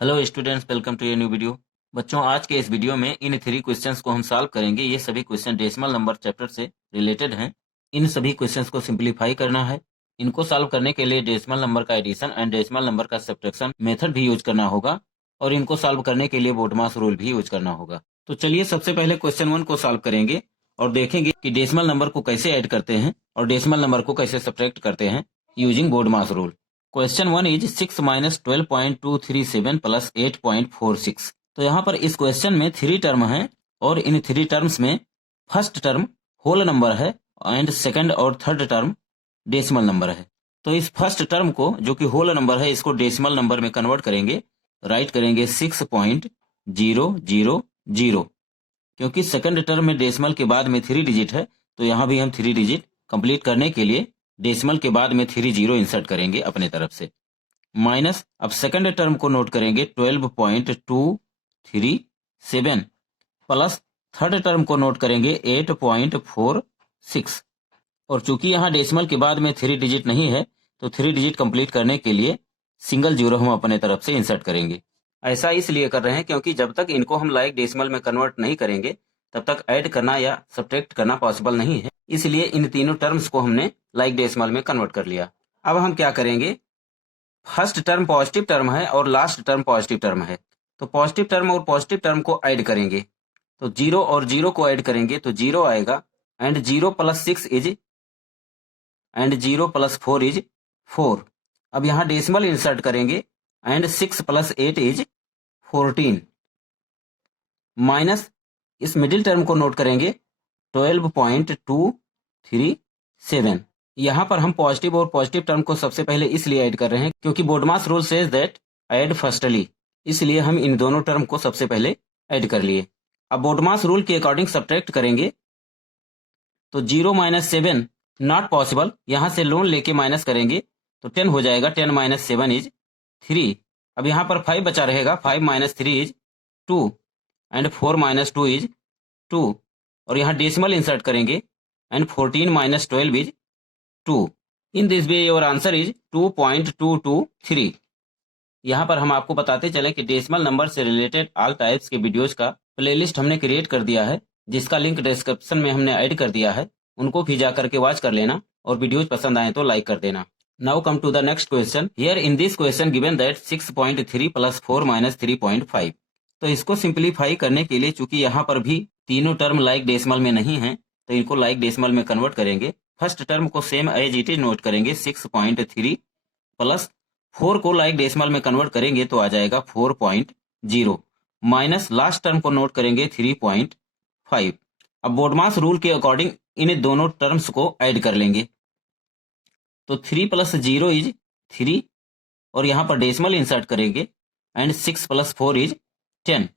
Hello students, welcome to ये new video. बच्चों, आज के इस वीडियो में इन 3 क्वेश्चंस को हम सॉल्व करेंगे। ये सभी क्वेश्चन डेसिमल नंबर चैप्टर से रिलेटेड हैं। इन सभी क्वेश्चंस को सिंपलीफाई करना है। इनको सॉल्व करने के लिए डेसिमल नंबर का एडिशन एंड डेसिमल नंबर का सब्ट्रैक्शन मेथड भी यूज करना होगा और इनको सॉल्व करने के लिए बोडमास रूल भी यूज करना होगा। तो चलिए सबसे पहले क्वेश्चन 1 को सॉल्व करेंगे और देखेंगे कि डेसिमल नंबर को कैसे ऐड करते हैं और डेसिमल नंबर को कैसे सब्ट्रैक्ट करते हैं using BODMAS rule. Question 1 is 6 minus 12.237 plus 8.46। तो यहाँ पर इस क्वेश्चन में 3 टर्म है और इन 3 टर्म्स में फर्स्ट टर्म होल नंबर है एंड सेकंड और थर्ड टर्म डेसिमल नंबर है। तो इस फर्स्ट टर्म को, जो कि होल नंबर है, इसको डेसिमल नंबर में कन्वर्ट करेंगे। राइट करेंगे 6.000। क्योंकि सेकंड टर्म में डेसिमल के बाद में 3 डिजिट है, तो यहाँ भी हम 3 डिजिट कंप्लीट करने के लिए डेसिमल के बाद में 3 जीरो इंसर्ट करेंगे अपने तरफ से। माइनस अब सेकंड टर्म को नोट करेंगे 12.237 प्लस थर्ड टर्म को नोट करेंगे 8.46। और चूंकि यहाँ डेसिमल के बाद में 3 डिजिट नहीं है, तो 3 डिजिट कंप्लीट करने के लिए सिंगल जीरो हम अपने तरफ से इंसर्ट करेंगे। ऐसा इसलिए कर रहे हैं क्योंकि जब तक इनको हम लाइक डेसिमल में कन्वर्ट नहीं करेंगे तब तक ऐड करना या सब्ट्रैक्ट करना पॉसिबल नहीं है। इसलिए इन तीनों टर्म्स को हमने लाइक डेसिमल में कन्वर्ट कर लिया। अब हम क्या करेंगे, फर्स्ट टर्म पॉजिटिव टर्म है और लास्ट टर्म पॉजिटिव टर्म है, तो पॉजिटिव टर्म और पॉजिटिव टर्म को ऐड करेंगे। तो 0 और 0 को ऐड करेंगे तो 0 आएगा and 0 plus 6 is and 0 plus 4 is 4। अब यहाँ डेसिमल इंसर्ट करेंगे एंड 6 प्लस 8 इज 14 माइनस इस मिडिल टर्म को नोट करेंगे 12.237। यहाँ पर हम पॉजिटिव और पॉजिटिव टर्म को सबसे पहले इसलिए ऐड कर रहे हैं क्योंकि BODMAS rule says that add firstly, इसलिए हम इन दोनों टर्म को सबसे पहले ऐड कर लिए। अब बोडमास रूल के अकॉर्डिंग सब्ट्रैक्ट करेंगे तो 0 माइनस 7 नॉट पॉसिबल, यहाँ से लोन लेके माइनस करेंगे तो 10 हो जाएगा। 10 माइनस 7 इज 3। अब यहाँ पर 5 बचा रहेगा। 5 minus 3 is 2 and 4 minus 2 is 2 और यहाँ डेसिमल इंसर्ट करेंगे and 14 minus 12 is 2। In this way your answer is 2.223। यहाँ पर हम आपको बताते चले कि डेसिमल नंबर से रिलेटेड ऑल टाइप्स के वीडियोज का प्लेलिस्ट हमने क्रिएट कर दिया है, जिसका लिंक डिस्क्रिप्शन में हमने ऐड कर दिया है। उनको भी जाकर के वॉच कर लेना और वीडियोज पसंद आए तो लाइक कर देना। Now come to the next question. Here in this question given that 6.3 plus 4 minus 3.5। तो इसको सिंप्लीफाई करने के लिए चूंकि यहाँ पर भी तीनों टर्म लाइक डेसिमल में नहीं है, तो इनको लाइक डेसिमल में कन्वर्ट करेंगे। फर्स्ट टर्म को same as it is note करेंगे 6.3 प्लस 4 को लाइक डेसिमल में कन्वर्ट करेंगे तो आ जाएगा 4.0 माइनस लास्ट टर्म को नोट करेंगे 3.5। अब बोडमास रूल के अकॉर्डिंग इन दोनों टर्म्स को ऐड कर लेंगे तो 3 प्लस 0 इज 3 और यहाँ पर डेसिमल इंसर्ट करेंगे and 6 plus 4 is 10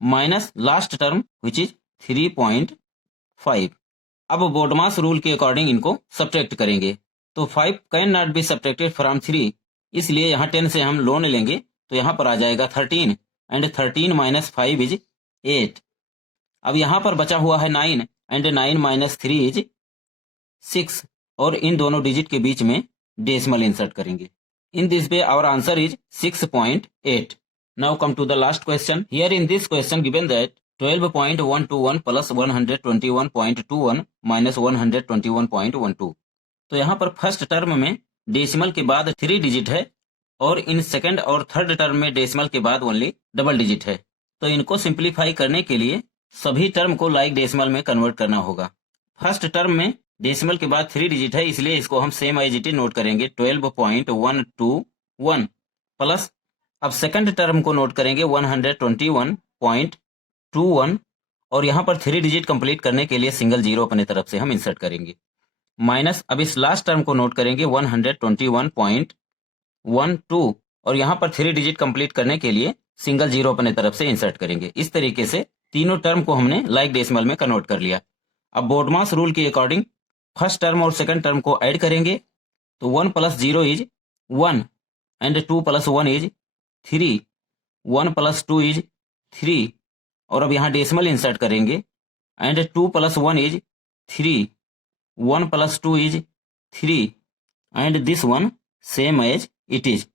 minus last term which is 3.5। अब बोडमास रूल के अकॉर्डिंग इनको सब्ट्रैक्ट करेंगे तो 5 can not be subtracted from 3, इसलिए यहाँ 10 से हम लोन लेंगे तो यहाँ पर आ जाएगा 13 एंड 13 माइनस 5 इज 8। अब यहाँ पर बचा हुआ है 9 एंड 9 माइनस 3 इज 6 और इन दोनों डिजिट के बीच में डेसिमल इंसर्ट करेंगे। In this way our answer is 6.8। Now come to the last question. Here in this question given that 12.121 plus 121.21 minus 121.12। तो यहाँ पर फर्स्ट टर्म में डेसिमल के बाद 3 डिजिट है और इन सेकंड और थर्ड टर्म में डेसिमल के बाद ओनली डबल डिजिट है। तो इनको सिंप्लीफाई करने के लिए सभी टर्म को लाइक डेसिमल में कन्वर्ट करना होगा। फर्स्ट टर्म में डेसिमल के बाद 3 डिजिट है, इसलिए इसको हम same as it is note करेंगे 12.121 प्लस अब सेकंड टर्म को नोट करेंगे 121.21 और यहाँ पर 3 डिजिट कंप्लीट करने के लिए सिंगल जीरो अपने तरफ से हम इंसर्ट करेंगे माइनस अब इस लास्ट टर्म को नोट करेंगे 121.12 और यहाँ पर 3 डिजिट कंप्लीट करने के लिए सिंगल जीरो अपने तरफ से इंसर्ट करेंगे। इस तरीके से तीनों टर्म को हमने लाइक डेसिमल में कन्वर्ट कर लिया। अब बोडमास रूल के अकॉर्डिंग फर्स्ट टर्म और सेकंड टर्म को ऐड करेंगे तो 1 plus 0 is 1 and 2 plus 1 is 3, 1 plus 2 is 3 और अब यहाँ डेसिमल इंसर्ट करेंगे and 2 plus 1 is 3, 1 plus 2 is 3 and this one same as it is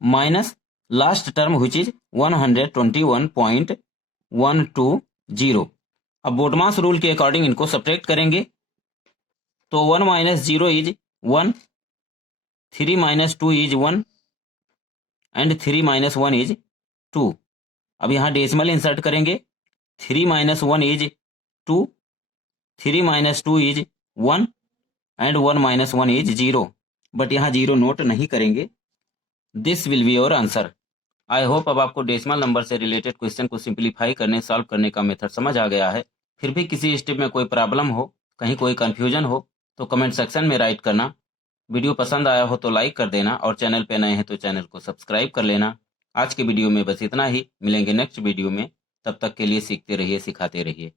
minus last term which is 121.120। अब BODMAS rule के according इनको सब्ट्रैक्ट करेंगे तो 1 minus 0 is 1, 3 minus 2 is 1 and 3 minus 1 is 2। अब यहाँ डेसिमल इंसर्ट करेंगे, 3 minus 1 is 2, 3 minus 2 is 1 and 1 minus 1 is 0, but यहाँ 0 note नहीं करेंगे। This will be your answer. I hope अब आपको डेसिमल नंबर से रिलेटेड क्वेश्चन को सिंप्लीफाई करने सॉल्व करने का मेथड समझ आ गया है। फिर भी किसी स्टेप में कोई प्रॉब्लम हो, कहीं कोई कंफ्यूजन हो तो कमेंट सेक्शन में राइट करना। वीडियो पसंद आया हो तो लाइक कर देना और चैनल पे नए हैं तो चैनल को सब्सक्राइब कर लेना। आज के वीडियो में बस इतना ही, मिलेंगे नेक्स्ट वीडियो में। तब तक के लिए सीखते रहिए, सिखाते रहिए।